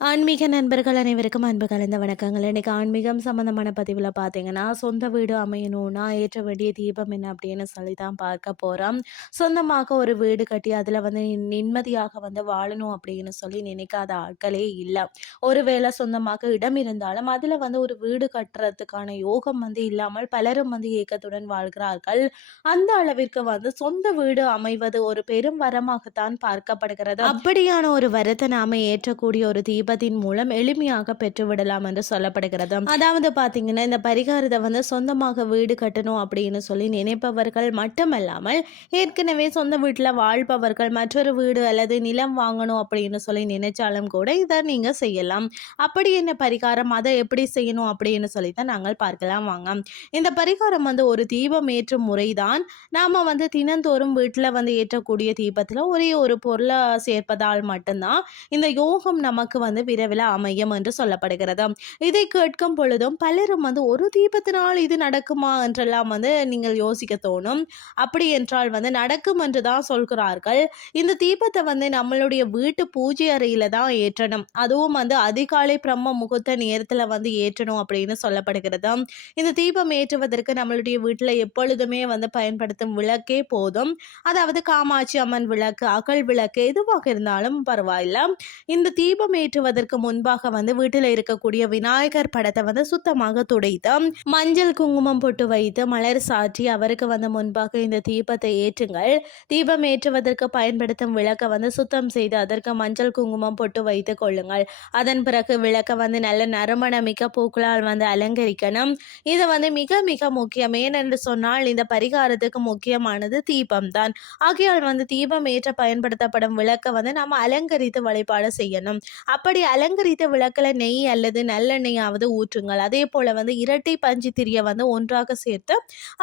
ஆன்மீக நண்பர்கள் அனைவருக்கும் அன்பு கலந்த வணக்கங்கள். இன்றைக்கி ஆன்மீகம் சம்மந்தமான பதிவில் பார்த்தீங்கன்னா சொந்த வீடு அமையணும்னா ஏற்ற வேண்டிய தீபம் என்ன அப்படின்னு சொல்லி தான் பார்க்க போகிறோம் சொந்தமாக ஒரு வீடு கட்டி அதில் வந்து நிம்மதியாக வந்து வாழணும் அப்படின்னு சொல்லி நினைக்காத ஆட்களே இல்லை. ஒருவேளை சொந்தமாக இடம் இருந்தாலும் அதில் வந்து ஒரு வீடு கட்டுறதுக்கான யோகம் வந்து இல்லாமல் பலரும் வந்து ஏக்கத்துடன் வாழ்கிறார்கள். அந்த அளவிற்கு வந்து சொந்த வீடு அமைவது ஒரு பெரும் வரமாகத்தான் பார்க்கப்படுகிறது. அப்படியான ஒரு வரத்தை நாம ஏற்றக்கூடிய ஒரு பரிகாரத்தின் மூலம் எளிமையாக பெற்றுவிடலாம் என்று சொல்லப்படுகிறது. அதாவது பாத்தீங்கன்னா இந்த பரிகாரத்தை வந்து சொந்தமாக வீடு கட்டணும் அப்படின்னு சொல்லி நினைப்பவர்கள் மட்டுமல்லாமல் ஏற்கனவே சொந்த வீட்டில் வாழ்பவர்கள் மற்றொரு வீடு அல்லது நிலம் வாங்கணும் அப்படின்னு சொல்லி நினைச்சாலும் கூட இதை நீங்க செய்யலாம். அப்படி என்ன பரிகாரம்? அதை எப்படி செய்யணும் அப்படின்னு சொல்லி தான் நாங்கள் பார்க்கலாம். வாங்க. இந்த பரிகாரம் வந்து ஒரு தீபம் ஏற்றும் முறைதான். நாம வந்து தினந்தோறும் வீட்டில் வந்து ஏற்றக்கூடிய தீபத்தில் ஒரே ஒரு பொருளை சேர்ப்பதால் மட்டும்தான் இந்த யோகம் நமக்கு வந்து வந்து விரைவில் அமையும் என்று சொல்லப்படுகிறது. இதை கேட்கும் பொழுதும் பலரும் வந்து ஒரு தீபத்தினால் இது நடக்குமா? என்றெல்லாம் வந்து நீங்கள் யோசிக்க தோணும். அப்படி என்றால் வந்து நடக்கும் என்று தான் சொல்கிறார்கள். இந்த தீபத்தை வந்து நம்மளுடைய வீட்டு பூஜை அறையில் தான் ஏற்றணும். அதுவும் வந்து அதிகாலை பிரம்ம முகூர்த்த நேரத்தில் வந்து ஏற்றணும் அப்படின்னு சொல்லப்படுகிறது. இந்த தீபம் ஏற்றுவதற்கு நம்மளுடைய வீட்டில் எப்பொழுதுமே வந்து பயன்படுத்தும் விளக்கே போதும். அதாவது காமாட்சி அம்மன் விளக்கு அகல் விளக்கு எதுவாக இருந்தாலும் பரவாயில்ல. இந்த தீபம் ஏற்றுவதற்கு முன்பாக வந்து வீட்டில் இருக்கக்கூடிய விநாயகர் படத்தை வந்து சுத்தமாக துடைத்து மஞ்சள் குங்குமம் போட்டு வைத்து மலர் சாற்றி அவருக்கு வந்து முன்பாக இந்த தீபத்தை ஏற்றுங்கள். தீபம் ஏற்றுவதற்கு பயன்படுத்தும் விளக்கை வந்து சுத்தம் செய்து அதற்கு மஞ்சள் குங்குமம் போட்டு வைத்து கொள்ளுங்கள். அதன் பிறகு விளக்கை வந்து நல்ல நறுமணமிக்க பூக்களால் வந்து அலங்கரிக்கணும். இது வந்து மிக மிக முக்கியம். ஏனென்று சொன்னால் இந்த பரிகாரத்துக்கு முக்கியமானது தீபம் தான் ஆகையால் வந்து தீபம் ஏற்ற பயன்படுத்தப்படும் விளக்கை வந்து நாம் அலங்கரித்து வழிபாடு செய்யணும். அப்படி அலங்கரித்த விளக்கில் நெய் அல்லது நல்லெண்ணெயாவது ஊற்றுங்கள். அதே போல் வந்து இரட்டை பஞ்சு திரியை வந்து ஒன்றாக சேர்த்து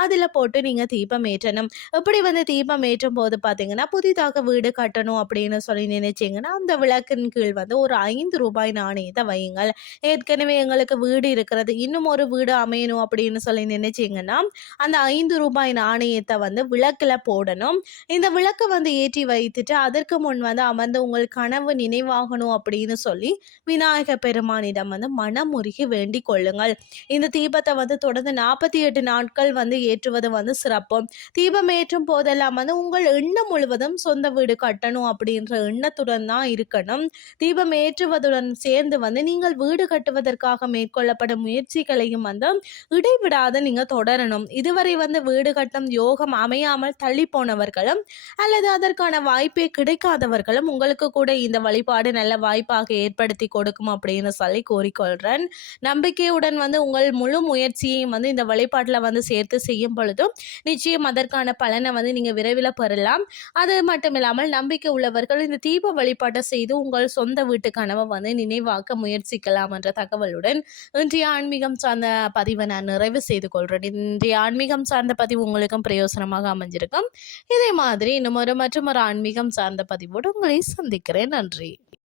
அதில் போட்டு நீங்கள் தீபம் ஏற்றணும். இப்படி வந்து தீபம் ஏற்றும் போது பார்த்தீங்கன்னா புதிதாக வீடு கட்டணும் அப்படின்னு சொல்லி நினைச்சிங்கன்னா அந்த விளக்கின் கீழ் வந்து ஒரு ஐந்து ரூபாய் நாணயத்தை வையுங்கள். ஏற்கனவே எங்களுக்கு வீடு இருக்கிறது இன்னும் ஒரு வீடு அமையணும் அப்படின்னு சொல்லி நினைச்சிங்கன்னா அந்த ஐந்து ரூபாய் நாணயத்தை வந்து விளக்கில் போடணும். இந்த விளக்கை வந்து ஏற்றி வைத்துட்டு அதற்கு முன் வந்து அமர்ந்து உங்கள் கனவு நினைவாகணும் அப்படின்னு சொல்லி விநாயக பெருமானிடம் வந்து மனமுருகி வேண்டிக் கொள்ளுங்கள். இந்த தீபத்தை வந்து தொடர்ந்து நாற்பத்தி எட்டு நாட்கள் வந்து ஏற்றுவது வந்து சிறப்பு. தீபம் ஏற்றும் போதெல்லாம் வந்து உங்கள் எண்ணம் முழுவதும் சொந்த வீடு கட்டணும் அப்படின்ற எண்ணத்துடன் தான் இருக்கணும். தீபம் ஏற்றுவதுடன் சேர்ந்து வந்து நீங்கள் வீடு கட்டுவதற்காக மேற்கொள்ளப்படும் முயற்சிகளையும் வந்து இடைவிடாத நீங்க தொடரணும். இதுவரை வந்து வீடு கட்டும் யோகம் அமையாமல் தள்ளி போனவர்களும் அல்லது அதற்கான வாய்ப்பே கிடைக்காதவர்களும் உங்களுக்கு கூட இந்த வழிபாடு நல்ல வாய்ப்பாக ஏற்படுத்தி கொடுக்கும் அப்படின்னு சொல்லி கூறிக்கொள்கிறேன் நம்பிக்கையுடன் வந்து உங்கள் முழு முயற்சியையும் வந்து இந்த வழிபாட்டில் வந்து சேர்த்து செய்யும் பொழுதும் நிச்சயம் அதற்கான பலனை வந்து நீங்கள் விரைவில் பெறலாம். அது மட்டும் இல்லாமல் நம்பிக்கை உள்ளவர்கள் இந்த தீப வழிபாட்டை செய்து உங்கள் சொந்த வீட்டு கனவை வந்து நினைவாக்க முயற்சிக்கலாம் என்ற தகவலுடன் இன்றைய ஆன்மீகம் சார்ந்த பதிவை நான் நிறைவு செய்து கொள்கிறேன் இன்றைய ஆன்மீகம் சார்ந்த பதிவு உங்களுக்கும் பிரயோசனமாக அமைஞ்சிருக்கும். இதே மாதிரி இன்னும் ஒரு மற்றும் ஒரு ஆன்மீகம் சார்ந்த பதிவோடு உங்களை சந்திக்கிறேன். நன்றி.